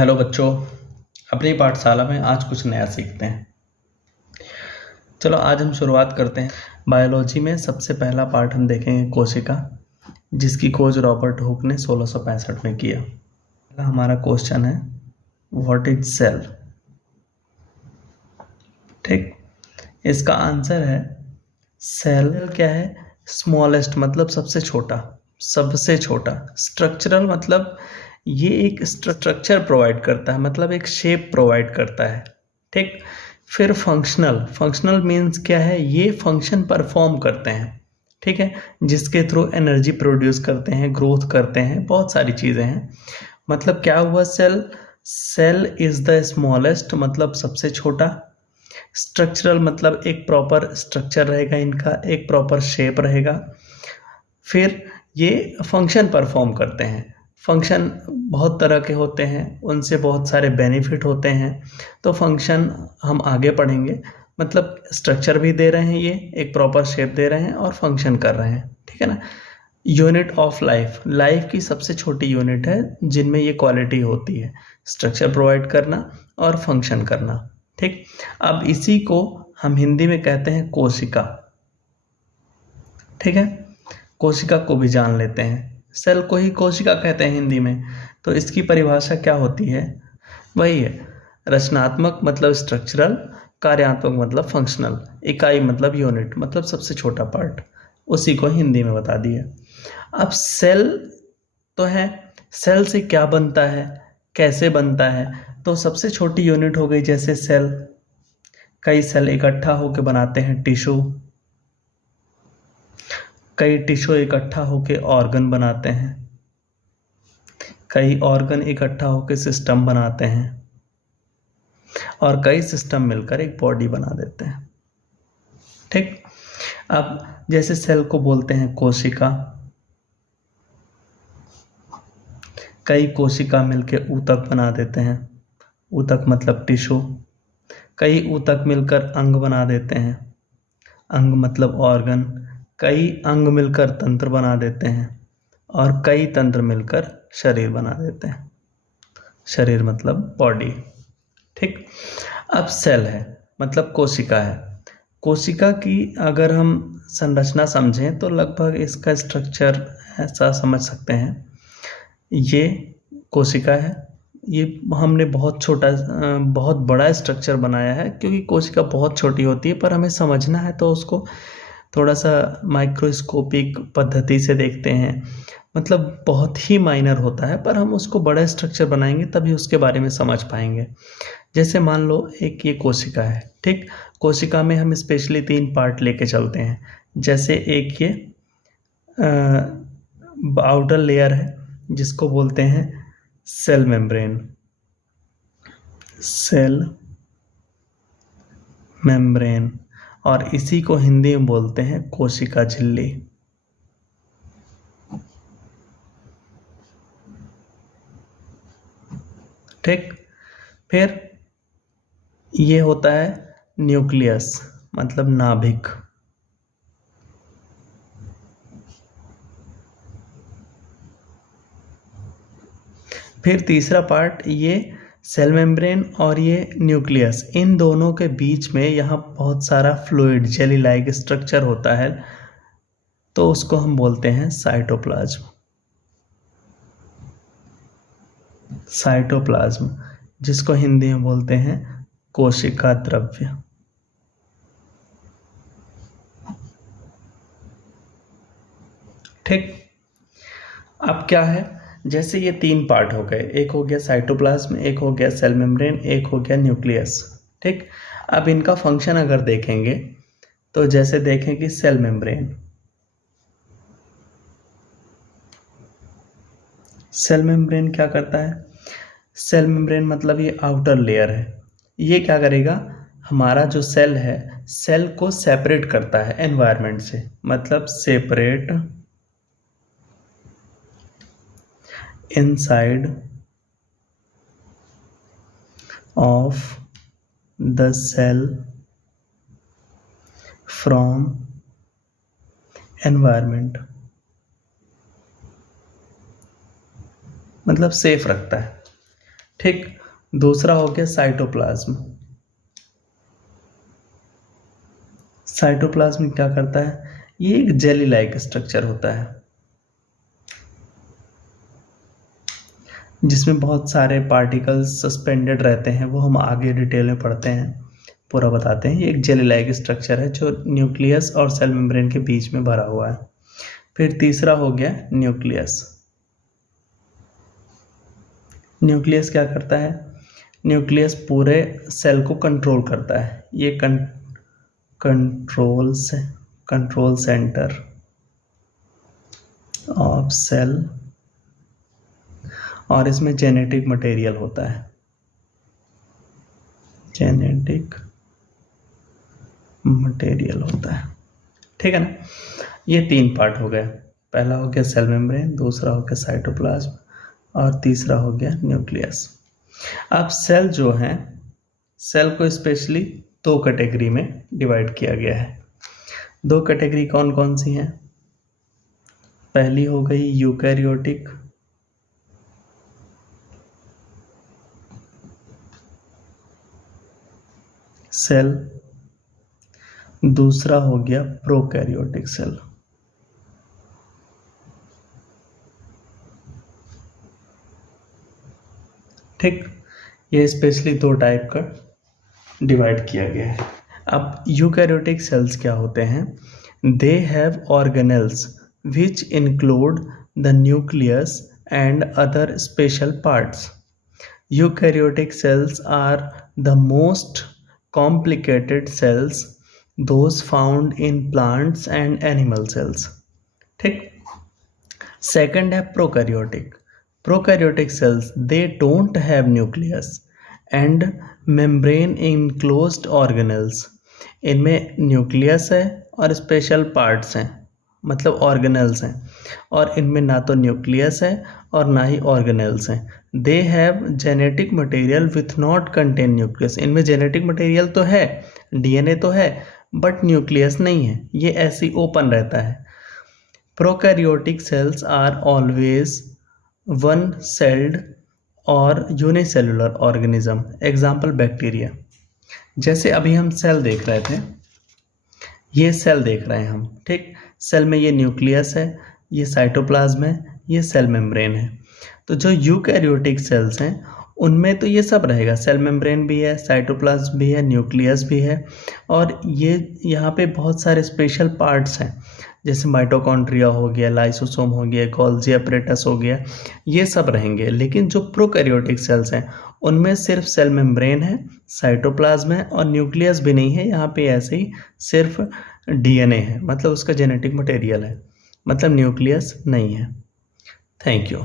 Hello बच्चों, अपनी पाठशाला में आज कुछ नया सीखते हैं। चलो आज हम शुरुआत करते हैं। बायोलॉजी में सबसे पहला पार्ट हम देखेंगे कोशिका, जिसकी खोज रॉबर्ट हुक ने 1665 में किया। हमारा क्वेश्चन है व्हाट इज सेल। ठीक, इसका आंसर है सेल क्या है? स्मॉलेस्ट मतलब सबसे छोटा, सबसे छोटा। स्ट्रक्चरल मतलब ये एक स्ट्रक्चर प्रोवाइड करता है, मतलब एक शेप प्रोवाइड करता है। ठीक, फिर फंक्शनल, फंक्शनल मीन्स क्या है? ये फंक्शन परफॉर्म करते हैं, ठीक है, जिसके थ्रू एनर्जी प्रोड्यूस करते हैं, ग्रोथ करते हैं, बहुत सारी चीज़ें हैं। मतलब क्या हुआ? Cell, cell is the smallest मतलब सबसे छोटा। स्ट्रक्चरल मतलब एक प्रॉपर स्ट्रक्चर रहेगा, इनका एक प्रॉपर शेप रहेगा। फिर ये फंक्शन परफॉर्म करते हैं। फंक्शन बहुत तरह के होते हैं, उनसे बहुत सारे बेनिफिट होते हैं। तो फंक्शन हम आगे पढ़ेंगे। मतलब स्ट्रक्चर भी दे रहे हैं, ये एक प्रॉपर शेप दे रहे हैं और फंक्शन कर रहे हैं, ठीक है ना। यूनिट ऑफ लाइफ, लाइफ की सबसे छोटी यूनिट है जिनमें ये क्वालिटी होती है, स्ट्रक्चर प्रोवाइड करना और फंक्शन करना। ठीक, अब इसी को हम हिंदी में कहते हैं कोशिका। ठीक है, कोशिका को भी जान लेते हैं। सेल को ही कोशिका कहते हैं हिंदी में। तो इसकी परिभाषा क्या होती है? वही है, रचनात्मक मतलब स्ट्रक्चरल, कार्यात्मक मतलब फंक्शनल, इकाई मतलब यूनिट, मतलब सबसे छोटा पार्ट। उसी को हिंदी में बता दिया। अब सेल तो है, सेल से क्या बनता है, कैसे बनता है? तो सबसे छोटी यूनिट हो गई जैसे सेल, कई सेल इकट्ठा होकर बनाते हैं टिश्यू, कई टिश्यू इकट्ठा होकर ऑर्गन बनाते हैं, कई ऑर्गन इकट्ठा होकर सिस्टम बनाते हैं, और कई सिस्टम मिलकर एक बॉडी बना देते हैं। ठीक, अब जैसे सेल को बोलते हैं कोशिका, कई कोशिका मिलकर ऊतक बना देते हैं, ऊतक मतलब टिश्यू, कई ऊतक मिलकर अंग बना देते हैं, अंग मतलब ऑर्गन, कई अंग मिलकर तंत्र बना देते हैं, और कई तंत्र मिलकर शरीर बना देते हैं, शरीर मतलब बॉडी। ठीक, अब सेल है मतलब कोशिका है। कोशिका की अगर हम संरचना समझें तो लगभग इसका स्ट्रक्चर ऐसा समझ सकते हैं। ये कोशिका है, ये हमने बहुत छोटा बहुत बड़ा स्ट्रक्चर बनाया है, क्योंकि कोशिका बहुत छोटी होती है, पर हमें समझना है तो उसको थोड़ा सा माइक्रोस्कोपिक पद्धति से देखते हैं। मतलब बहुत ही माइनर होता है, पर हम उसको बड़ा स्ट्रक्चर बनाएंगे तभी उसके बारे में समझ पाएंगे। जैसे मान लो एक ये कोशिका है। ठीक, कोशिका में हम स्पेशली 3 पार्ट लेके चलते हैं। जैसे एक ये आउटर लेयर है जिसको बोलते हैं सेल मेम्ब्रेन, सेल मेम्ब्रेन, और इसी को हिंदी में बोलते हैं कोशिका झिल्ली। ठीक, फिर ये होता है न्यूक्लियस मतलब नाभिक, फिर तीसरा पार्ट ये सेल मेम्ब्रेन और ये न्यूक्लियस, इन दोनों के बीच में यहाँ बहुत सारा फ्लूइड जेली लाइक स्ट्रक्चर होता है, तो उसको हम बोलते हैं साइटोप्लाज्म। साइटोप्लाज्म, जिसको हिंदी में बोलते हैं कोशिका द्रव्य। ठीक, अब क्या है? जैसे ये 3 पार्ट हो गए, एक हो गया साइटोप्लाज्म, एक हो गया सेल मेम्ब्रेन, एक हो गया न्यूक्लियस। ठीक, अब इनका फंक्शन अगर देखेंगे तो जैसे देखें कि सेल मेम्ब्रेन, सेल मेम्ब्रेन क्या करता है? सेल मेम्ब्रेन मतलब ये आउटर लेयर है, ये क्या करेगा? हमारा जो सेल है, सेल को सेपरेट करता है एनवायरनमेंट से, मतलब separate inside of the cell from environment, मतलब सेफ रखता है। ठीक। दूसरा हो गया साइटोप्लाज्म। साइटोप्लाज्म क्या करता है? ये एक जेली लाइक स्ट्रक्चर होता है जिसमें बहुत सारे पार्टिकल्स सस्पेंडेड रहते हैं, वो हम आगे डिटेल में पढ़ते हैं, पूरा बताते हैं। ये एक जेली लाइक स्ट्रक्चर है जो न्यूक्लियस और सेल मेम्ब्रेन के बीच में भरा हुआ है। फिर तीसरा हो गया न्यूक्लियस। न्यूक्लियस क्या करता है? न्यूक्लियस पूरे सेल को कंट्रोल करता है। ये कंट्रोल सेंटर ऑफ सेल, और इसमें जेनेटिक मटेरियल होता है। जेनेटिक मटेरियल होता है, ठीक है ना। ये 3 पार्ट हो गए। पहला हो गया सेल मेम्ब्रेन, दूसरा हो गया साइटोप्लाज्म, और तीसरा हो गया न्यूक्लियस। अब सेल जो है, सेल को स्पेशली 2 कैटेगरी में डिवाइड किया गया है। 2 कैटेगरी कौन कौन सी हैं? पहली हो गई यूकैरियोटिक सेल, दूसरा हो गया प्रोकैरियोटिक सेल। ठीक, ये स्पेशली 2 टाइप का डिवाइड किया गया है। अब यूकैरियोटिक सेल्स क्या होते हैं? They have organelles which include the nucleus and other special parts. Eukaryotic cells are the most complicated cells, those found in plants and animal cells. ठीक। सेकंड है prokaryotic. Prokaryotic cells, they don't have nucleus and membrane enclosed organelles. इनमें nucleus है और special parts हैं, मतलब organelles हैं, और इनमें ना तो न्यूक्लियस है और ना ही ऑर्गेनेल्स हैं। They have genetic material with not contain nucleus. इनमें जेनेटिक मटेरियल तो है, डीएनए तो है, बट न्यूक्लियस नहीं है, ये ऐसे ही ओपन रहता है। Prokaryotic cells are always one celled और यूनिसेलुलर ऑर्गेनिज्म। Example bacteria. जैसे अभी हम सेल देख रहे थे, ये सेल देख रहे हैं हम, ठीक। सेल में ये न्यूक्लियस है, ये साइटोप्लाज्म है, ये सेल मेम्ब्रेन है। तो जो यूकैरियोटिक सेल्स हैं उनमें तो ये सब रहेगा, सेल मेम्ब्रेन भी है, साइटोप्लाज्म भी है, न्यूक्लियस भी है, और ये यहाँ पे बहुत सारे स्पेशल पार्ट्स हैं, जैसे माइटोकॉन्ड्रिया हो गया, लाइसोसोम हो गया, गोल्जी अपरेटस हो गया, ये सब रहेंगे। लेकिन जो प्रोकैरियोटिक सेल्स हैं उनमें सिर्फ सेल मेम्ब्रेन है, साइटोप्लाज्म है, और न्यूक्लियस भी नहीं है। यहाँ पे ऐसे ही सिर्फ डीएनए है, मतलब उसका जेनेटिक मटेरियल है, मतलब न्यूक्लियस नहीं है। Thank you.